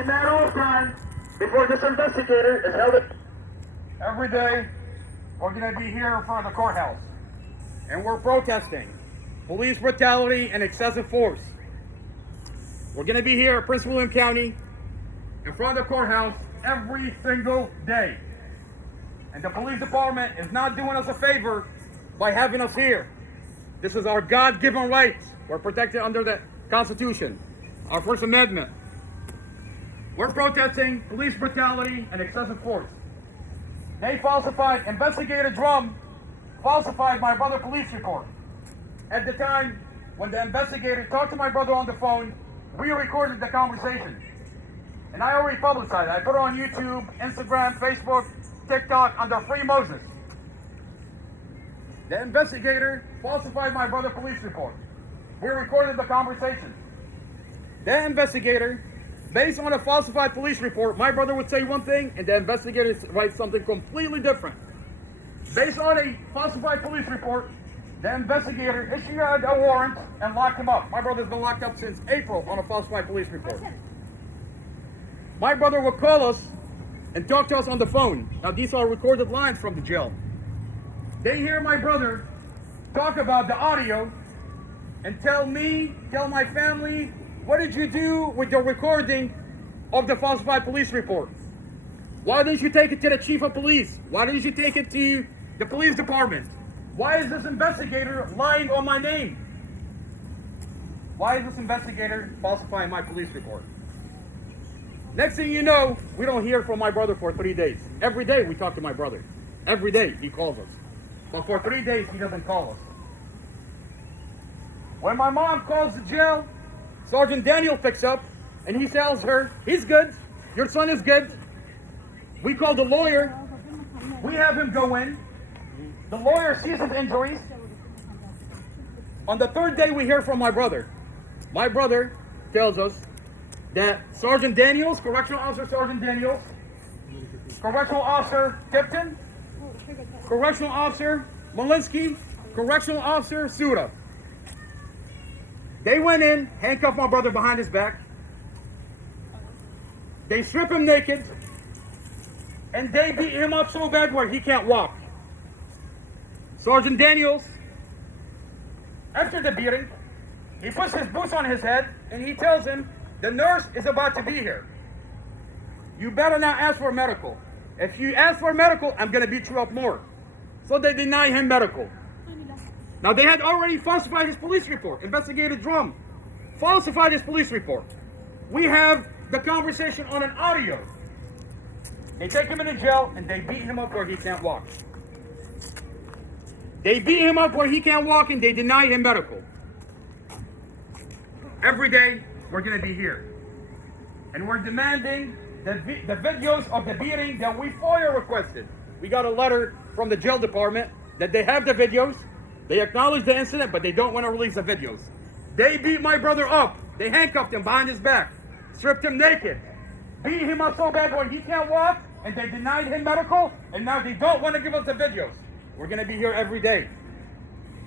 a matter of time before this investigator is held. Every day, we're going to be here in front of the courthouse, and we're protesting police brutality and excessive force. We're going to be here at Prince William County in front of the courthouse every single day. And the police department is not doing us a favor by having us here. This is our God-given rights. We're protected under the Constitution, our First Amendment. We're protesting police brutality and excessive force. They falsified, Investigator Drumm falsified my brother's police report. At the time when the investigator talked to my brother on the phone, we recorded the conversation. And I already publicized it. I put it on YouTube, Instagram, Facebook, TikTok under Free Moses. The investigator falsified my brother's police report. We recorded the conversation. The investigator, based on a falsified police report, my brother would say one thing and the investigator writes something completely different. Based on a falsified police report, the investigator issued a warrant and locked him up. My brother's been locked up since April on a falsified police report. My brother would call us and talk to us on the phone. Now these are recorded lines from the jail. They hear my brother talk about the audio and tell me, tell my family, what did you do with the recording of the falsified police report? Why didn't you take it to the chief of police? Why didn't you take it to the police department? Why is this investigator lying on my name? Why is this investigator falsifying my police report? Next thing you know, we don't hear from my brother for 3 days. Every day we talk to my brother. Every day he calls us. But for 3 days he doesn't call us. When my mom calls the jail, Sergeant Daniel picks up and he tells her, he's good, your son is good. We call the lawyer, we have him go in. The lawyer sees his injuries. On the 3rd day we hear from my brother. My brother tells us that Sergeant Daniels, Correctional Officer Sergeant Daniels, Correctional Officer Tipton, Correctional Officer Malinsky, Correctional Officer Suda. They went in, handcuffed my brother behind his back. They strip him naked, and they beat him up so bad where he can't walk. Sergeant Daniels, after the beating, he puts his boots on his head, and he tells him, the nurse is about to be here. You better not ask for a medical. If you ask for a medical, I'm going to beat you up more. So they deny him medical. Now they had already falsified his police report. Investigator Drumm falsified his police report. We have the conversation on an audio. They take him into jail and they beat him up where he can't walk. They beat him up where he can't walk and they deny him medical. Every day we're going to be here. And we're demanding the videos of the beating that we FOIA requested. We got a letter from the jail department that they have the videos. They acknowledge the incident, but they don't want to release the videos. They beat my brother up. They handcuffed him behind his back, stripped him naked, beat him up so bad where he can't walk, and they denied him medical, and now they don't want to give us the videos. We're going to be here every day.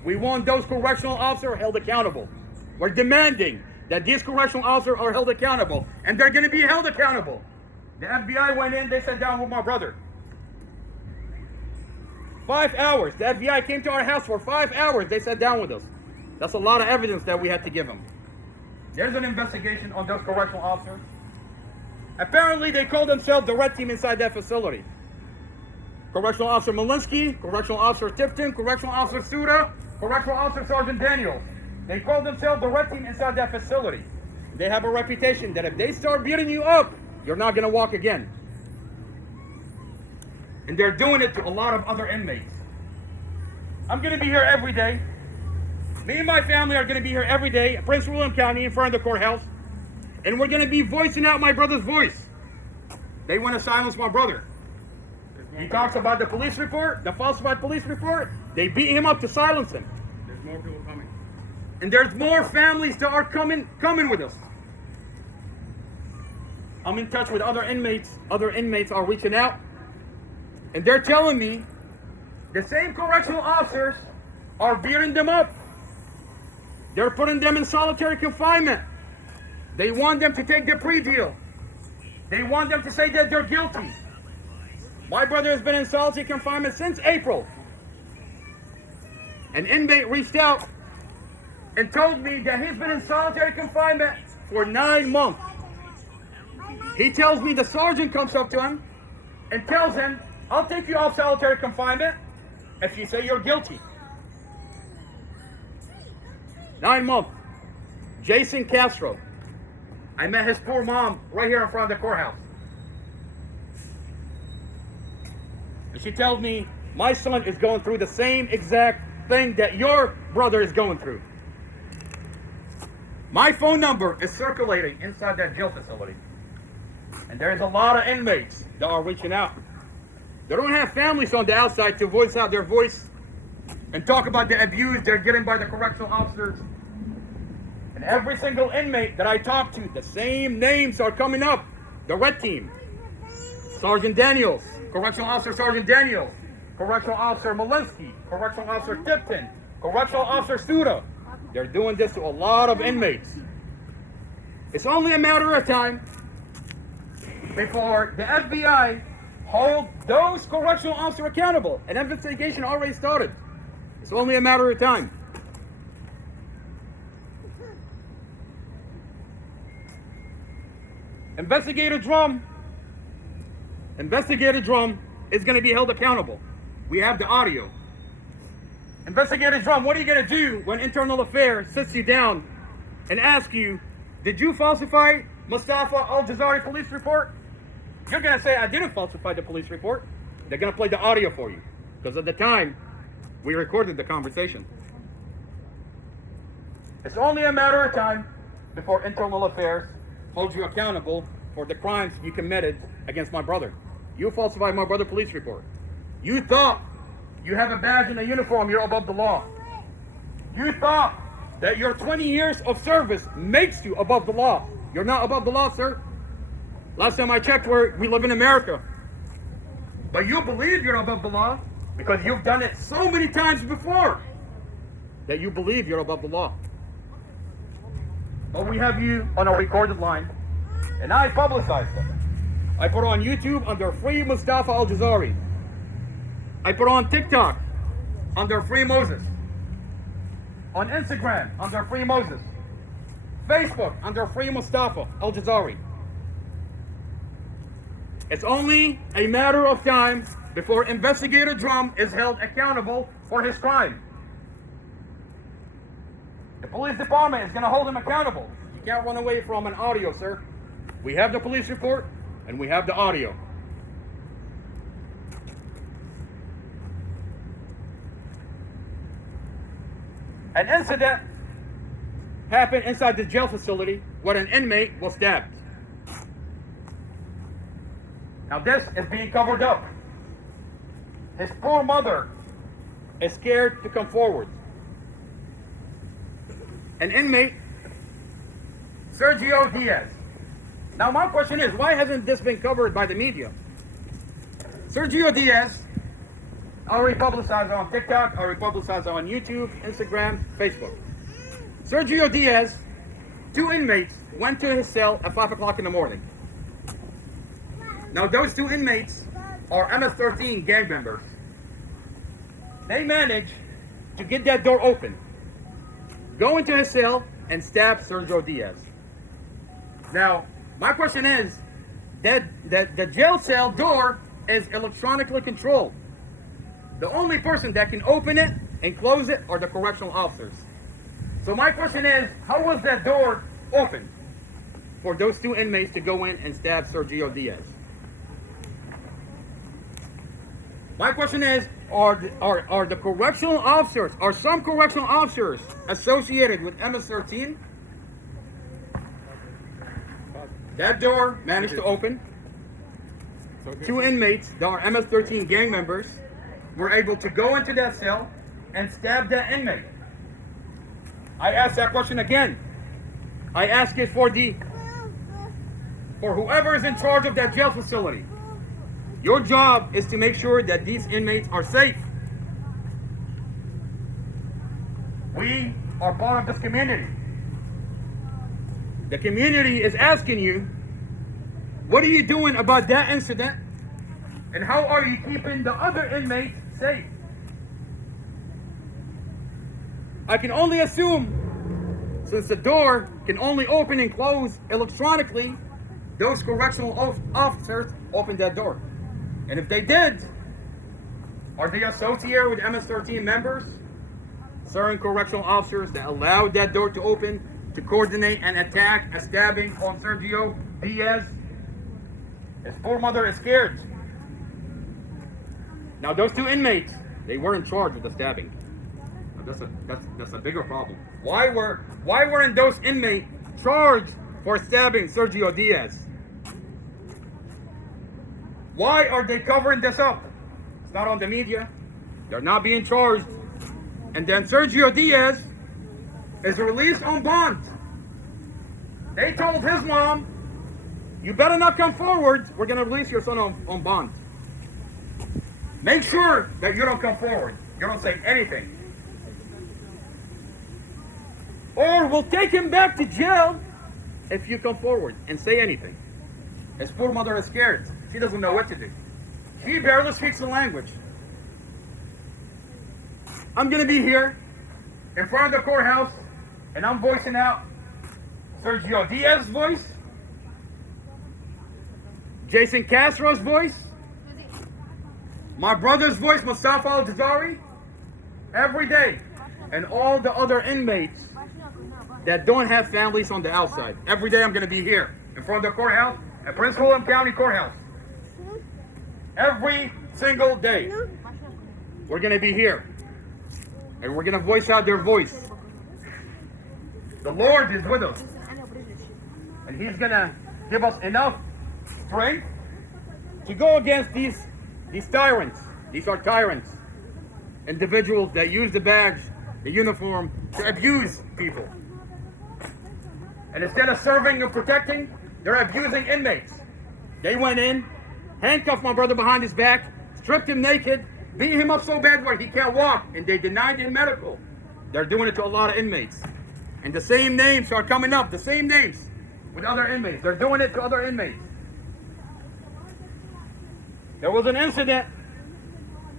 We want those correctional officers held accountable. We're demanding that these correctional officers are held accountable, and they're going to be held accountable. The FBI went in, they sat down with my brother. 5 hours. The FBI came to our house for 5 hours. They sat down with us. That's a lot of evidence that we had to give them. There's an investigation on those correctional officers. Apparently, they call themselves the red team inside that facility. Correctional Officer Malinsky, Correctional Officer Tipton, Correctional Officer Suda, Correctional Officer Sergeant Daniels. They call themselves the red team inside that facility. They have a reputation that if they start beating you up, you're not going to walk again. And they're doing it to a lot of other inmates. I'm going to be here every day. Me and my family are going to be here every day at Prince William County in front of the courthouse. And we're going to be voicing out my brother's voice. They want to silence my brother. He talks about the police report, the falsified police report. They beat him up to silence him. There's more people coming. And there's more families that are coming with us. I'm in touch with other inmates. Other inmates are reaching out. And they're telling me the same correctional officers are beating them up. They're putting them in solitary confinement. They want them to take the plea deal. They want them to say that they're guilty. My brother has been in solitary confinement since April. An inmate reached out and told me that he's been in solitary confinement for 9 months. He tells me the sergeant comes up to him and tells him, I'll take you off solitary confinement if you say you're guilty. 9 months. Jason Castro. I met his poor mom right here in front of the courthouse. And she tells me, my son is going through the same exact thing that your brother is going through. My phone number is circulating inside that jail facility. And there's a lot of inmates that are reaching out. They don't have families on the outside to voice out their voice and talk about the abuse they're getting by the correctional officers. And every single inmate that I talk to, the same names are coming up. The red team. Sergeant Daniels, Correctional Officer Sergeant Daniels, Correctional Officer Malinsky, Correctional Officer Tipton, Correctional Officer Suda. They're doing this to a lot of inmates. It's only a matter of time before the FBI hold those correctional officers accountable. An investigation already started. It's only a matter of time. Investigator Drumm is going to be held accountable. We have the audio. Investigator Drumm, what are you going to do when Internal Affairs sits you down and asks you, did you falsify MUSTAFA ALJAZAIRI police report? You're going to say, I didn't falsify the police report. They're going to play the audio for you. Because at the time, we recorded the conversation. It's only a matter of time before Internal Affairs holds you accountable for the crimes you committed against my brother. You falsified my brother's police report. You thought you have a badge and a uniform, you're above the law. You thought that your 20 years of service makes you above the law. You're not above the law, sir. Last time I checked, we live in America. But you believe you're above the law because you've done it so many times before that you believe you're above the law. But we have you on a recorded line, and I publicized it. I put it on YouTube under Free MUSTAFA ALJAZAIRI. I put it on TikTok under Free Moses. On Instagram under Free Moses. Facebook under Free MUSTAFA ALJAZAIRI. It's only a matter of time before Investigator Drumm is held accountable for his crime. The police department is going to hold him accountable. You can't run away from an audio, sir. We have the police report and we have the audio. An incident happened inside the jail facility where an inmate was stabbed. Now this is being covered up. His poor mother is scared to come forward. An inmate, Sergio Diaz. Now my question is, why hasn't this been covered by the media? Sergio Diaz, already publicized on TikTok, already publicized on YouTube, Instagram, Facebook. Sergio Diaz, 2 inmates went to his cell at 5 o'clock in the morning. Now those 2 inmates are MS-13 gang members. They managed to get that door open, go into his cell, and stab Sergio Diaz. Now, my question is, that the jail cell door is electronically controlled. The only person that can open it and close it are the correctional officers. So my question is, how was that door open for those 2 inmates to go in and stab Sergio Diaz? My question is, are the correctional officers, are some correctional officers associated with MS-13? That door managed to open. 2 inmates that are MS-13 gang members were able to go into that cell and stab that inmate. I ask that question again. I ask it for whoever is in charge of that jail facility. Your job is to make sure that these inmates are safe. We are part of this community. The community is asking you What are you doing about that incident? And how are you keeping the other inmates safe? I can only assume, since the door can only open and close electronically, those correctional officers opened that door. And if they did, are they associated with MS-13 members? Certain correctional officers that allowed that door to open to coordinate an attack, a stabbing on Sergio Diaz. His poor mother is scared. Now those two inmates, they were in charge of the stabbing. That's a bigger problem. Why weren't those inmates charged for stabbing Sergio Diaz? Why are they covering this up? It's not on the media. They're not being charged. And then Sergio Diaz is released on bond. They told his mom, you better not come forward. We're going to release your son on bond. Make sure that you don't come forward. You don't say anything. Or we'll take him back to jail if you come forward and say anything. His poor mother is scared. She doesn't know what to do. She barely speaks the language. I'm going to be here in front of the courthouse and I'm voicing out Sergio Diaz's voice, Jason Castro's voice, my brother's voice, MUSTAFA ALJAZAIRI, every day, and all the other inmates that don't have families on the outside. Every day I'm going to be here in front of the courthouse at Prince William County Courthouse. Every single day. We're going to be here. And we're going to voice out their voice. The Lord is with us. And He's going to give us enough strength to go against these tyrants. These are tyrants. Individuals that use the badge, the uniform, to abuse people. And instead of serving and protecting, they're abusing inmates. They went in, handcuffed my brother behind his back, stripped him naked, beat him up so bad where he can't walk, and they denied him medical. They're doing it to a lot of inmates. And the same names are coming up, the same names with other inmates. They're doing it to other inmates. There was an incident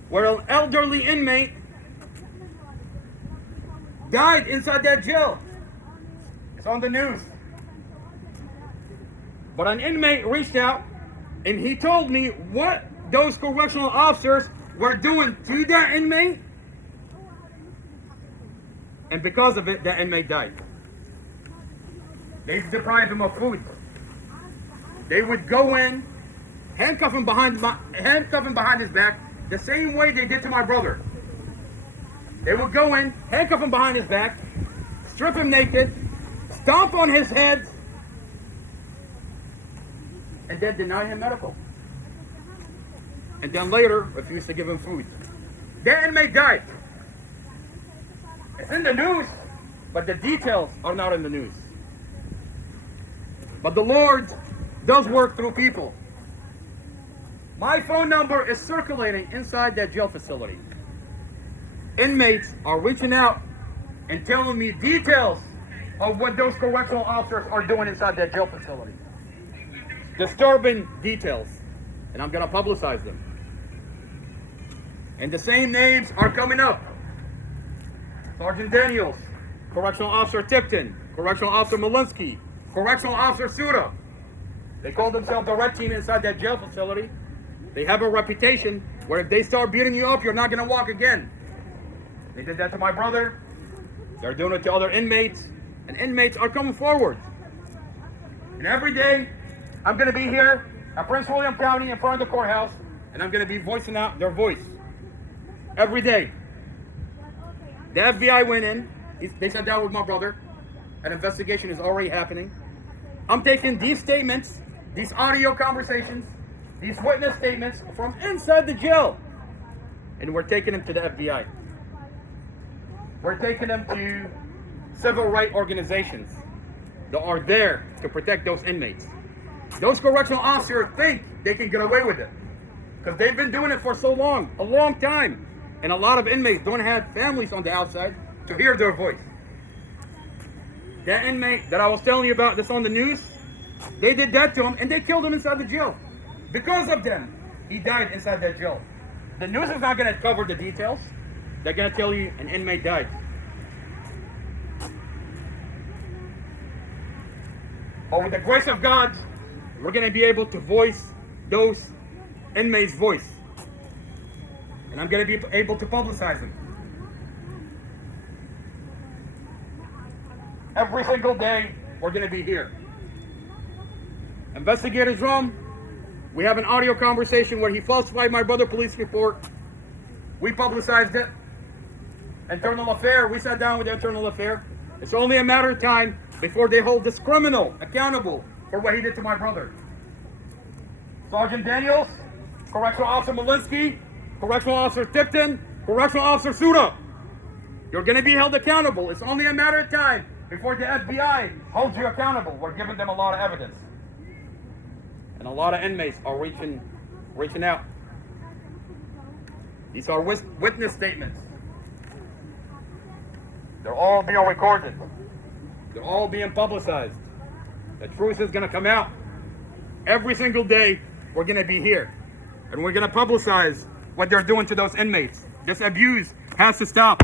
where an elderly inmate died inside that jail. It's on the news. But an inmate reached out and he told me what those correctional officers were doing to that inmate. And because of it, that inmate died. They deprived him of food. They would go in, handcuff him behind his back, the same way they did to my brother. They would go in, handcuff him behind his back, strip him naked, stomp on his head, and then deny him medical. And then later, refuse to give him food. That inmate died. It's in the news, but the details are not in the news. But the Lord does work through people. My phone number is circulating inside that jail facility. Inmates are reaching out and telling me details of what those correctional officers are doing inside that jail facility. Disturbing details. And I'm going to publicize them. And the same names are coming up. Sergeant Daniels, Correctional Officer Tipton, Correctional Officer Malinsky, Correctional Officer Suda. They call themselves the Red Team inside that jail facility. They have a reputation where if they start beating you up, you're not going to walk again. They did that to my brother. They're doing it to other inmates. And inmates are coming forward. And every day, I'm going to be here at Prince William County in front of the courthouse, and I'm going to be voicing out their voice. Every day. The FBI went in. They sat down with my brother. An investigation is already happening. I'm taking these statements, these audio conversations, these witness statements from inside the jail, and we're taking them to the FBI. We're taking them to civil rights organizations that are there to protect those inmates. Those correctional officers think they can get away with it because they've been doing it for so long, a long time. And a lot of inmates don't have families on the outside to hear their voice. That inmate that I was telling you about that's on the news, They did that to him, and they killed him inside the jail. Because of them, he died inside that jail. The news is not going to cover the details. They're going to tell you an inmate died. But with the grace of God, we're going to be able to voice those inmates' voice. And I'm going to be able to publicize them. Every single day, we're going to be here. Investigator Drumm, we have an audio conversation where he falsified my brother police report. We publicized it. Internal Affair, we sat down with the Internal Affair. It's only a matter of time before they hold this criminal accountable for what he did to my brother. Sergeant Daniels, Correctional Officer Malinsky, Correctional Officer Tipton, Correctional Officer Suda. You're going to be held accountable. It's only a matter of time before the FBI holds you accountable. We're giving them a lot of evidence. And a lot of inmates are reaching out. These are witness statements. They're all being recorded. They're all being publicized. The truth is going to come out. Every single day, we're going to be here. And we're going to publicize what they're doing to those inmates. This abuse has to stop.